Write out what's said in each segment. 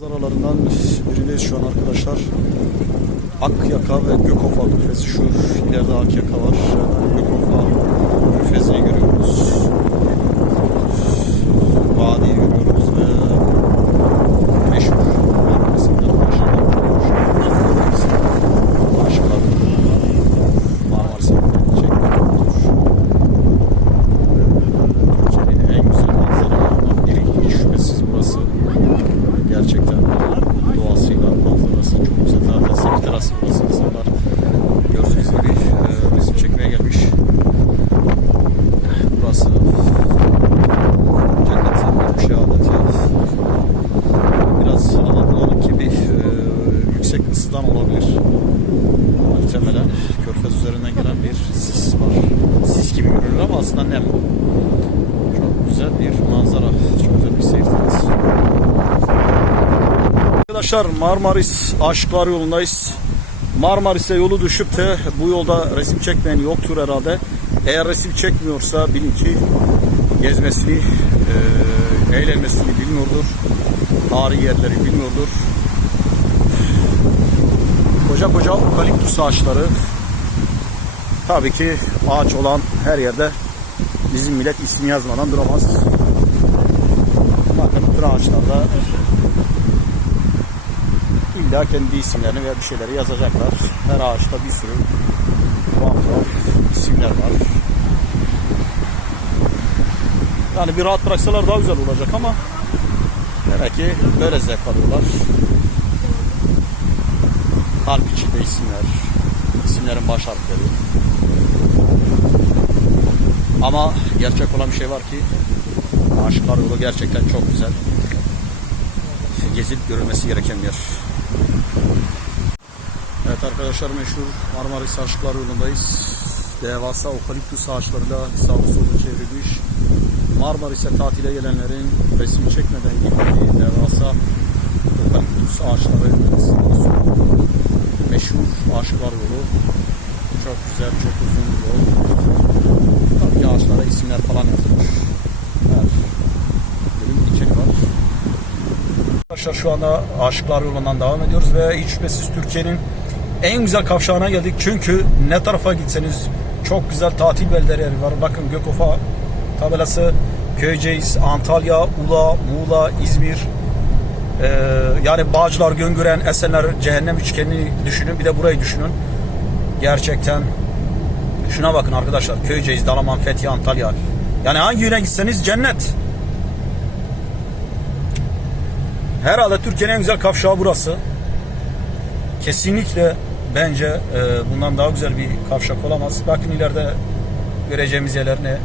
Zaralarından birindeyiz şu an arkadaşlar. Akyaka ve Gökofa Körfezi şu ileride Akyaka var. Gökofa Körfezi'yi görüyoruz. Vadiyi görüyoruz ve meşhur Marmaris'in başlar. Başlar. Marmaris'in çekmiyordur. Türkiye'nin en güzel manzaralarından biri. Hiç şüphesiz burası. Gerçekten doğasıyla, manzarası çok güzel. Zaten seyir terası burası. İnsanlar gördüğünüz gibi e, resim çekmeye gelmiş. Burası cennetten bir şey adeta. Biraz hava bulanık gibi e, yüksek ısıdan olabilir. Muhtemelen körfez üzerinden gelen bir sis var. Sis gibi görünür ama aslında nem. Çok güzel bir manzara. Çok güzel bir seyir terası. Arkadaşlar Marmaris Aşıklar yolundayız. Marmaris'e yolu düşüp de bu yolda resim çekmeyen yoktur herhalde. Eğer resim çekmiyorsa bilin ki gezmesini, eğlenmesini bilmiyordur. Tarihi yerleri bilmiyordur. Koca koca okaliptüs ağaçları. Tabii ki ağaç olan her yerde bizim millet ismi yazmadan duramaz. Bakın bütün ağaçlarda İlla kendi isimlerini veya bir şeyleri yazacaklar. Her ağaçta bir sürü tuhaf isimler var. Yani bir rahat bıraksalar daha güzel olacak ama demek ki böyle zevk alıyorlar. Kalp içinde isimler, isimlerin baş harfleri. Ama gerçek olan bir şey var ki Aşıklar Yolu gerçekten çok güzel. Gezip görülmesi gereken bir yer. Evet arkadaşlar meşhur Marmaris Aşıklar yolundayız. Devasa okaliptüs ağaçlarıyla sağlı sollu çevrilmiş. Marmaris'e tatile gelenlerin resim çekmeden gittiği devasa okaliptüs ağaçları. Meşhur Aşıklar yolu. Çok güzel, çok uzun bir yol. Tabii ağaçlara isimler Arkadaşlar şu anda Aşıklar Yolu'ndan devam ediyoruz ve hiç şüphesiz Türkiye'nin en güzel kavşağına geldik. Çünkü ne tarafa gitseniz çok güzel tatil beldeleri var. Bakın Gökofa tabelası, Köyceğiz, Antalya, Ula, Muğla, İzmir, ee, yani Bağcılar, Göngören, Esenler, Cehennem üçgenini düşünün. Bir de burayı düşünün. Gerçekten şuna bakın arkadaşlar. Köyceğiz, Dalaman, Fethiye, Antalya. Yani hangi yöne gitseniz cennet. Herhalde Türkiye'nin en güzel kavşağı burası. Kesinlikle bence e, bundan daha güzel bir kavşak olamaz. Bakın ileride göreceğimiz yerler ne?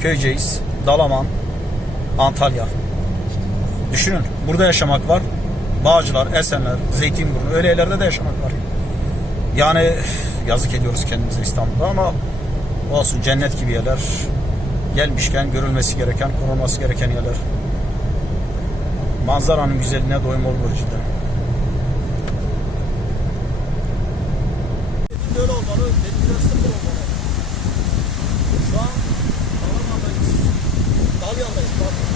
Köyceğiz, Dalaman, Antalya. Düşünün burada yaşamak var. Bağcılar, Esenler, Zeytinburnu öyle yerlerde de yaşamak var. Yani yazık ediyoruz kendimize İstanbul'da ama olsun cennet gibi yerler. Gelmişken görülmesi gereken, korunması gereken yerler. Manzaranın güzelliğine doyum olmuyor cidden. Böyle olmalı, dediler sıfır olmalı. Şu an Dalaman'dayız. Dalyan'dayız.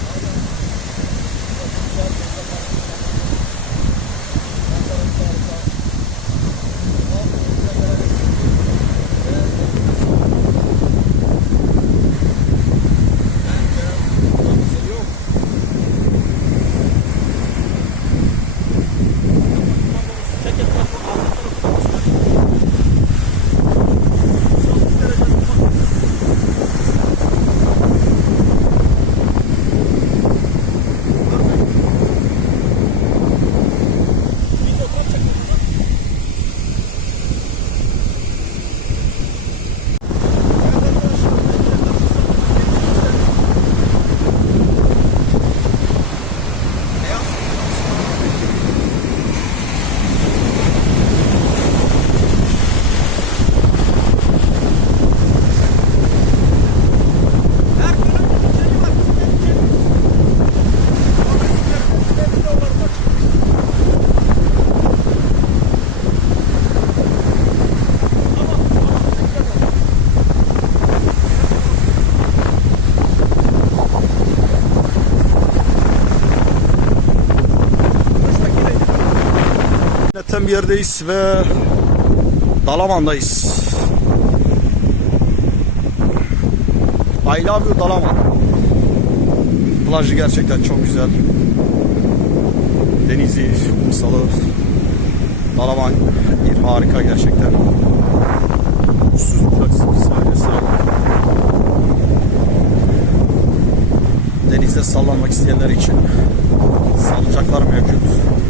Yerdeyiz ve Dalaman'dayız. I love you Dalaman. Plajı gerçekten çok güzel. Denizi, kumsalı, Dalaman bir harika gerçekten. Uçsuz bucaksız sahip. Denizde sallanmak isteyenler için salıncaklar mevcut.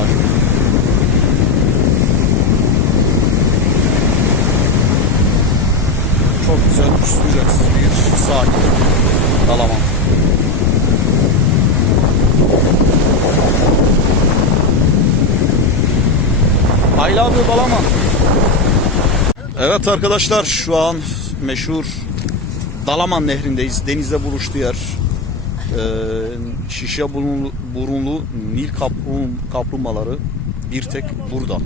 Dalaman plajı. Çok güzel, bucaksız bir sahil. Dalaman. I love you Dalaman. Evet arkadaşlar şu an meşhur Dalaman Nehri'ndeyiz. Denizde buluştu yer. Ee, şişe burunlu, burunlu Nil kaplum, kaplumbağaları bir tek burada.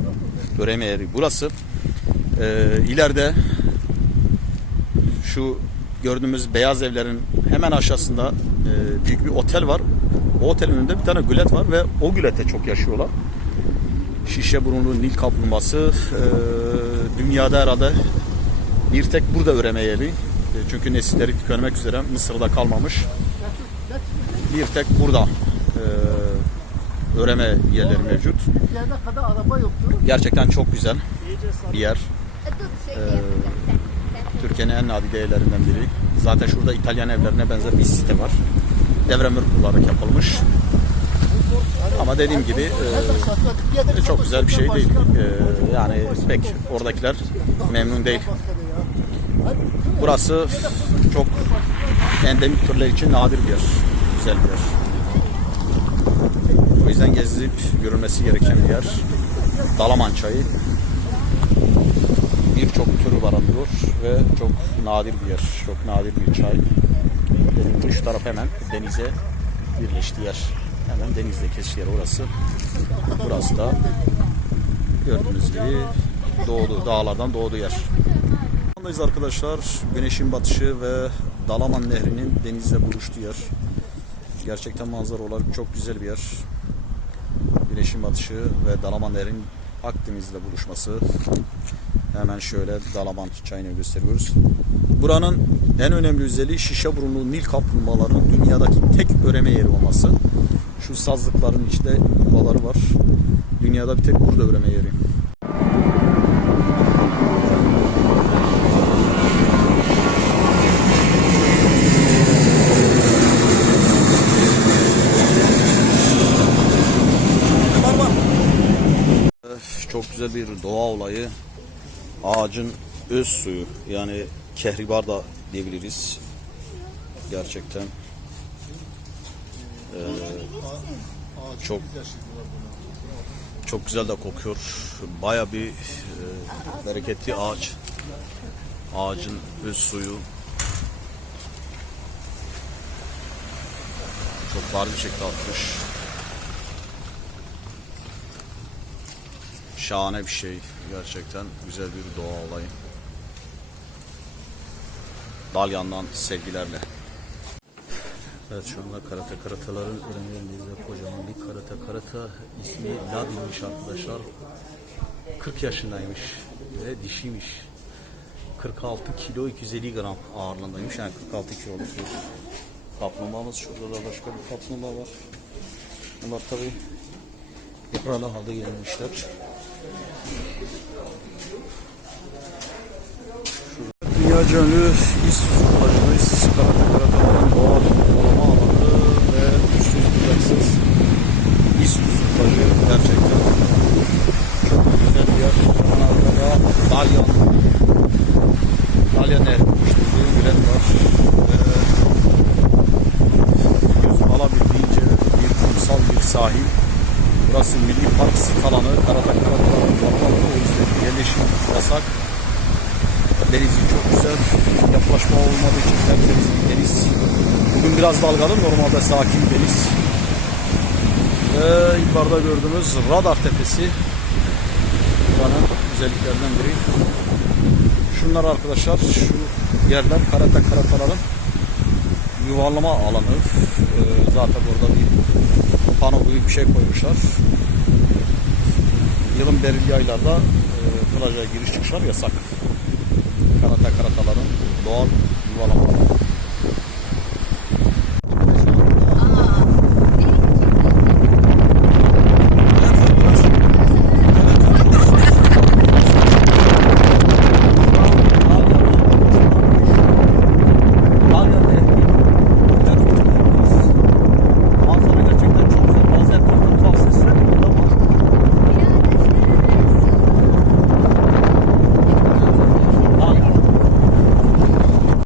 Göreme burası. Ee, ileride şu gördüğümüz beyaz evlerin hemen aşağısında e, büyük bir otel var. O otelin önünde bir tane gölet var ve o gülete çok yaşıyorlar. Şişe burunlu Nil kaplumbağası e, dünyada herhalde bir tek burada üreme yeri. E, çünkü nesilleri tükenmek üzere Mısır'da kalmamış. Bir tek burada e, üreme yerleri mevcut. Yerde kadar araba yoktu. Gerçekten çok güzel bir yer. Sen. Türkiye'nin en nadide yerlerinden biri. Zaten şurada İtalyan evlerine benzer bir site var. Devremir kullanarak yapılmış. Ama dediğim gibi e, çok güzel bir şey değil. E, yani pek oradakiler memnun değil. Burası çok endemik türler için nadir bir yer. Güzel bir yer. O yüzden gezilip görülmesi gereken bir yer. Dalaman çayı birçok türü barındırıyor ve çok nadir bir yer. Çok nadir bir çay. Gibi şu taraf hemen denize birleşti yer. Hemen denizle kesişi yer orası. Burası da gördüğünüz gibi doğdu, dağlardan doğduğu yer. Buradayız arkadaşlar. Güneşin batışı ve Dalaman Nehri'nin denizle buluştuğu yer. Gerçekten manzara olarak çok güzel bir yer. Güneşin batışı ve Dalaman Nehri'nin Akdeniz'le buluşması. Hemen şöyle Dalaman çayını gösteriyoruz. Buranın en önemli özelliği şişe burunlu Nil kaplumbağalarının dünyadaki tek üreme yeri olması. Şu sazlıkların içinde yuvaları var. Dünyada bir tek burada üreme yeri. Güzel bir doğa olayı. Ağacın öz suyu yani kehribar da diyebiliriz. Gerçekten. Ee, çok çok güzel de kokuyor. Baya bir e, bereketli ağaç. Ağacın öz suyu. Çok bariz bir şekilde atmış. Şahane bir şey. Gerçekten güzel bir doğa olayı. Dalyan'dan sevgilerle. Evet şu anda karate karataların ve kocaman bir karate karata ismi Ladin'miş arkadaşlar. 40 yaşındaymış ve dişiymiş. 46 kilo 250 gram ağırlığındaymış yani 46 kiloluk bir kaplumbağamız. Şurada da başka bir kaplumbağa var. Bunlar tabi yaralı halde gelmişler. Dünya Cönlü İztuzu plajındayız. Karate karataların doğal orama alanı ve üstsüz bucaksız İztuzu plajı gerçekten çok güzel bir yer. Hemen arkada Dalyan Dalyan Nehri oluşturduğu gölet var. Ve göz alabildiğince bir kumsal bir sahil. Burası Milli Park sit alanı. Karata karataların doğal alanı o yüzden yerleşim yasak. Denizi çok güzel. Yaklaşma olmadığı için tertemiz bir deniz. Bugün biraz dalgalı. Normalde sakin deniz. Ve yukarıda gördüğümüz radar tepesi. Buranın güzelliklerinden biri. Şunlar arkadaşlar şu yerler karate karataların yuvarlama alanı. Ee, zaten burada bir pano gibi bir şey koymuşlar. Yılın belirli aylarda e, plaja giriş çıkışlar yasak karate karataların doğal yuvalamaları.